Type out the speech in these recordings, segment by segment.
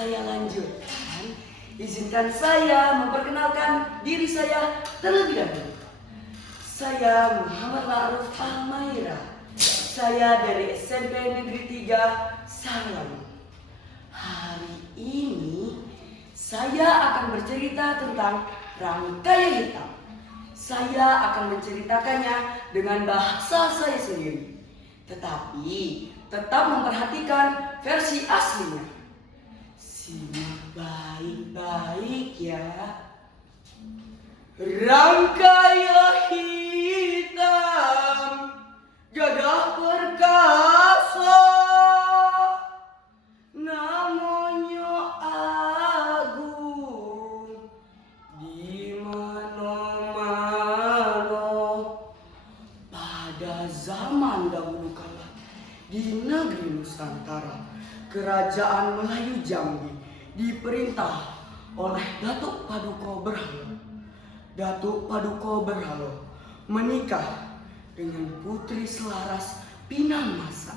saya lanjutkan, izinkan saya memperkenalkan diri saya terlebih dahulu. Saya Muhammad Ma'ruf Almaira. Saya dari SMP Negeri 3 Salam. Hari ini saya akan bercerita tentang rangkaian hitam. Saya akan menceritakannya dengan bahasa saya sendiri, tetapi tetap memperhatikan versi aslinya. Simak baik-baik ya. Rangkaian hitam, gagah perkasa, namanya agung di mana-mana. Pada zaman dahulu kala di negeri Nusantara, kerajaan Melayu Jambi diperintah oleh Datuk Paduka Berhalo. Datuk Paduka Berhalo menikah dengan putri selaras Pinamasa.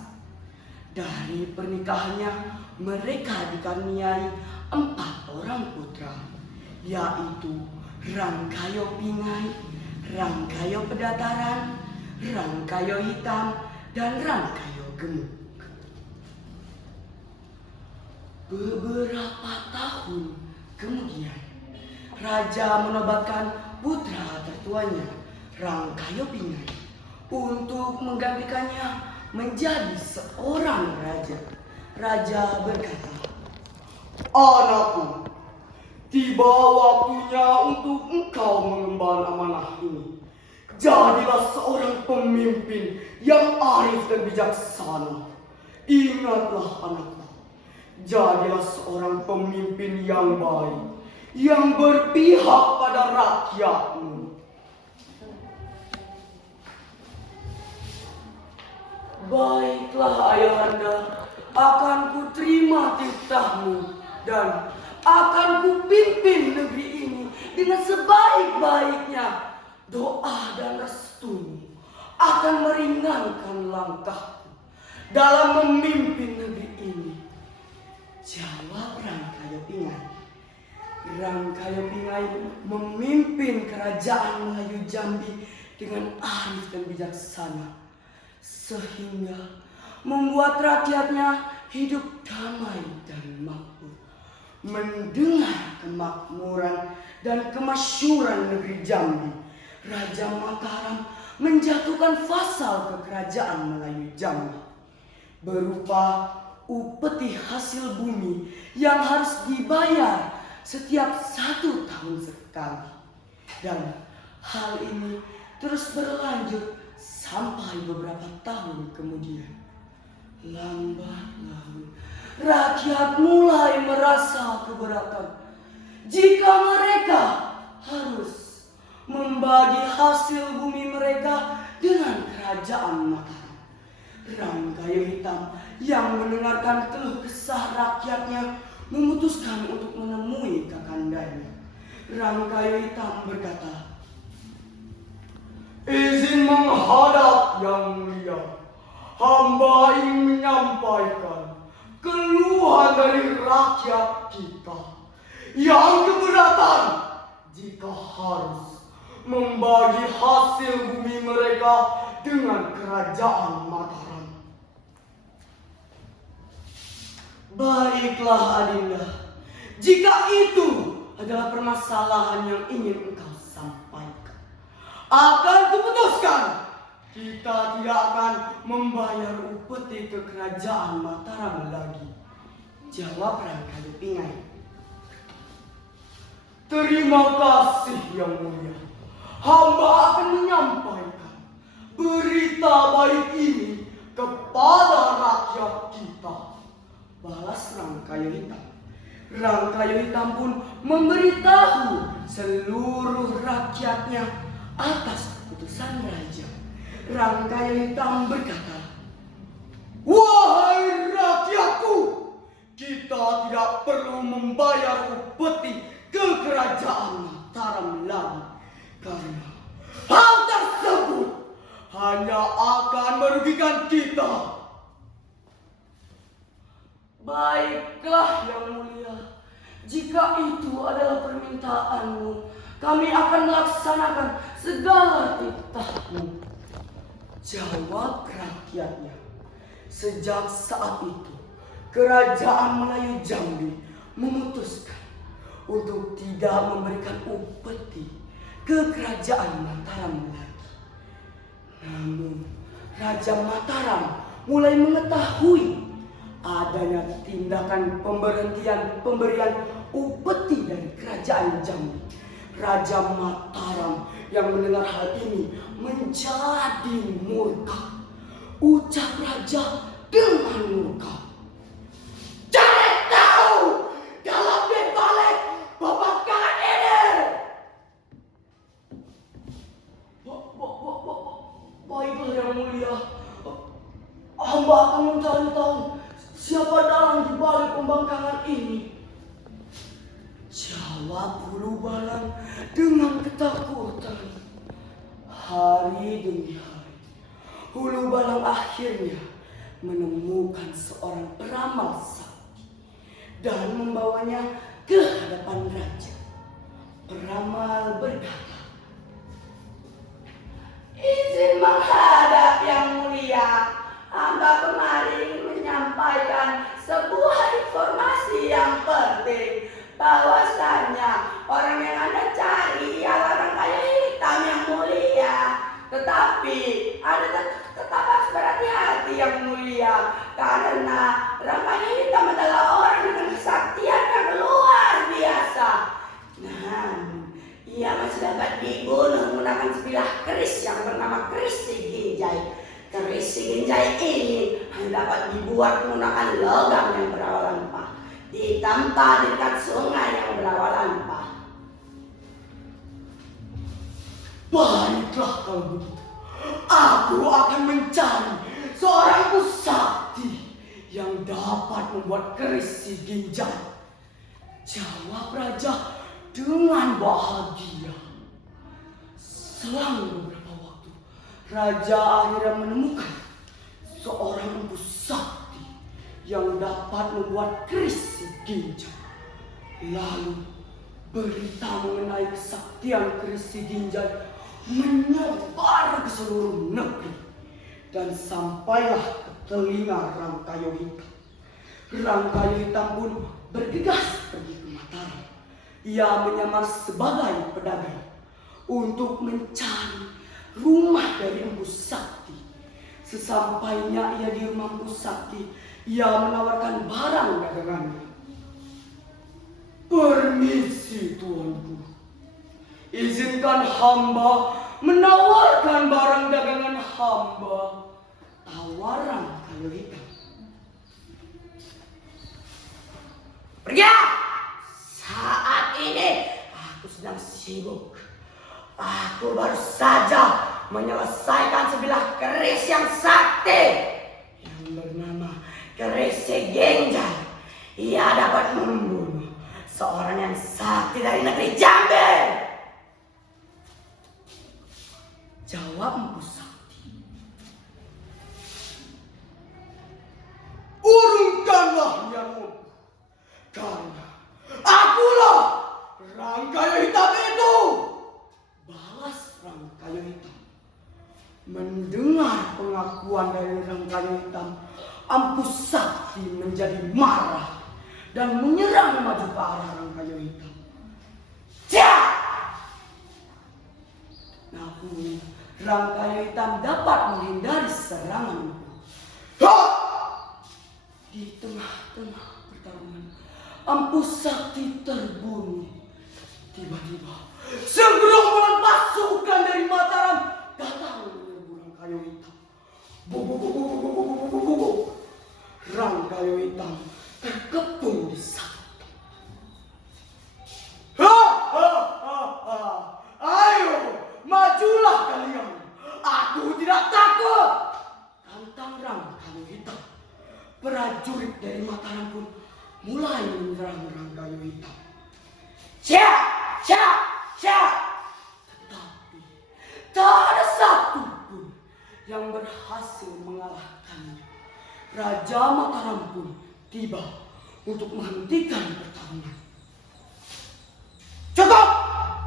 Dari pernikahannya mereka dikaruniai 4 orang putra, yaitu Rangkayo Pingai, Rangkayo Pedataran, Rangkayo Hitam, dan Rangkayo Gemuk. Beberapa tahun kemudian, raja menobatkan putra tertuanya, Rangkayo Pingai, untuk menggantikannya menjadi seorang raja. Raja berkata, "Anakku, tiba waktunya untuk engkau mengemban amanah ini. Jadilah seorang pemimpin yang arif dan bijaksana. Ingatlah anakku, jadilah seorang pemimpin yang baik, yang berpihak pada rakyatmu." "Baiklah ayahanda, akan kuterima titahmu dan akan kupimpin negeri ini dengan sebaik-baiknya. Doa dan restumu akan meringankan langkahku dalam memimpin negeri ini," jawab Rangkayo Pingai. Rangkayo Pingai memimpin kerajaan Melayu Jambi dengan arif dan bijaksana, sehingga membuat rakyatnya hidup damai dan makmur. Mendengar kemakmuran dan kemasyhuran negeri Jambi, Raja Mataram menjatuhkan fasal ke kerajaan Melayu Jambi berupa upeti hasil bumi yang harus dibayar setiap 1 tahun sekali. Dan hal ini terus berlanjut sampai beberapa tahun kemudian. Lambat laun, rakyat mulai merasa keberatan jika mereka harus membagi hasil bumi mereka dengan kerajaan Mataram. Rangkayo Hitam yang mendengarkan keluh kesah rakyatnya memutuskan untuk menemui kakandanya. Rangkayo Hitam berkata, "Izin menghadap Yang Mulia. Hamba ingin menyampaikan keluhan dari rakyat kita yang keberatan jika harus membagi hasil bumi mereka dengan kerajaan Mataram." "Baiklah Adinda, jika itu adalah permasalahan yang ingin engkau sampaikan, akan kuputuskan kita tidak akan membayar upeti ke kerajaan Mataram lagi," jawab Rangkayo Pingai. "Terima kasih Yang Mulia. Hamba akan menyampaikan berita baik ini kepada rakyat kita," balas Rangkayo Hitam. Rangkayo Hitam pun memberitahu seluruh rakyatnya atas keputusan raja. Rangkayo Hitam berkata, "Wahai rakyatku, kita tidak perlu membayar upeti ke kerajaan Mataram lagi, karena hal tersebut hanya akan merugikan kita." Baiklah yang mulia, jika itu adalah permintaanmu, kami akan melaksanakan segala titahmu. Jawab rakyatnya. Sejak saat itu, kerajaan Melayu Jambi memutuskan untuk tidak memberikan upeti ke kerajaan Mataram lagi. Namun, Raja Mataram mulai mengetahui adanya tindakan pemberian upeti dari kerajaan Jambi. Raja Mataram yang mendengar hal ini menjadi murka. Ucap raja dengan murka, "Cari tahu dalam dibalik pembangkangan ini." Baiklah yang mulia, hamba akan mencari tahu siapa dalam dibalik pembangkangan ini. Jawab Hulu Balang dengan ketakutan. Hari demi hari, Hulu Balang akhirnya menemukan seorang peramal sakti dan membawanya ke hadapan raja. Peramal berkata, "Izin menghadap yang mulia. Hamba kemari menyampaikan sebuah informasi yang penting. Bahwasannya orang yang Anda cari ialah orang kaya hitam yang mulia. Tetapi Anda tetap harus berhati-hati yang mulia, karena orang kaya hitam adalah orang dengan kesaktian yang luar biasa. Namun ia masih dapat dibunuh menggunakan sebilah keris yang bernama keris si Ginjai. Keris si Ginjai ini hanya dapat dibuat menggunakan logam yang berawalan lampah, ditampak di dekat sungai yang berawalan lampah." Baiklah kalau begitu, aku akan mencari seorang pusakti yang dapat membuat keris si Ginjai. Jawab raja dengan bahagia. Selang beberapa waktu, raja akhirnya menemukan seorang empu sakti yang dapat membuat keris si Ginjai. Lalu berita mengenai kesaktian keris si Ginjai menyebar ke seluruh negeri dan sampailah ke telinga Rangkayo Hitam. Rangkayo Hitam pun bergegas pergi ke Mataram. Ia menyamar sebagai pedagang untuk mencari rumah dari empu sakti. Sesampainya ia di rumah empu sakti, ia menawarkan barang dagangannya. "Permisi tuanku, izinkan hamba menawarkan barang dagangan hamba." Tawaran Kayu Hitam. "Pergi! Saat ini aku sedang sibuk. Aku baru saja menyelesaikan sebilah keris yang sakti yang bernama keris si Ginjai. Ia dapat membunuh seorang yang sakti dari negeri Jambi." Jawab empu sakti, "Urungkanlah niatmu, karena akulah Rangkayo Hitam itu." Balas Rangkayo Hitam. Mendengar pengakuan dari Rangkayo Hitam, empu sakti menjadi marah dan menyerang maju ke arah Rangkayo Hitam. "Cak!" Namun Rangkayo Hitam dapat menghindari serangan empu. Di tengah-tengah pertarungan, empu sakti terbunuh. Tiba-tiba segerombolan pasukan dari Mataram datang menyerbu Rangkayo Hitam. Rangkayo Hitam terkepung di sana. "Ayo, majulah kalian. Aku tidak takut," tantang Rangkayo Hitam. Prajurit dari Mataram pun mulai menyerang Rangkayo Hitam. "Siap! Siap! Siap!" Tetapi tak ada satupun yang berhasil mengalahkannya. Raja Mataram pun tiba untuk menghentikan pertarungan. Cukup!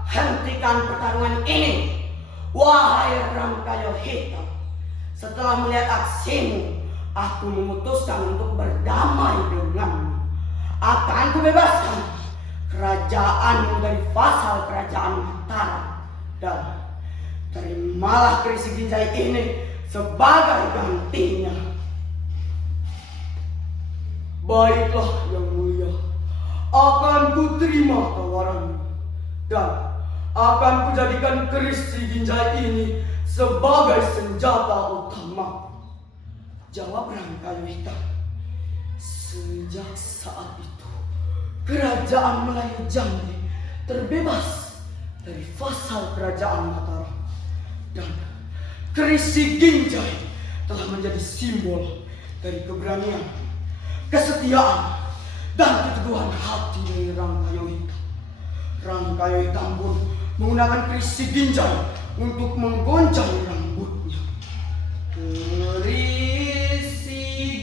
Hentikan pertarungan ini, wahai Rangkayo Hitam. Setelah melihat aksimu, aku memutuskan untuk berdamai denganmu. Akan kubebaskan kerajaanmu dari vasal kerajaan Mataram. Dan terimalah keris Ginjai ini sebagai gantinya. Baiklah Yang Mulia, akan kuterima tawaranmu. Dan akan kujadikan keris Ginjai ini sebagai senjata utama. Jawab Rangkayo Hitam. Sejak saat itu, kerajaan Melayu Jambi terbebas dari vasal kerajaan Mataram. Dan keris Ginjai telah menjadi simbol dari keberanian, kesetiaan, dan keteguhan hati dari Rangkayo Hitam. Rangkayo Hitam pun menggunakan keris Ginjai untuk menggoncang rambutnya. Keris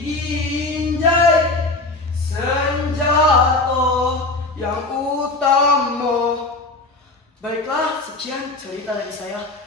Ginjai, senjata yang utama. Baiklah, sekian cerita dari saya.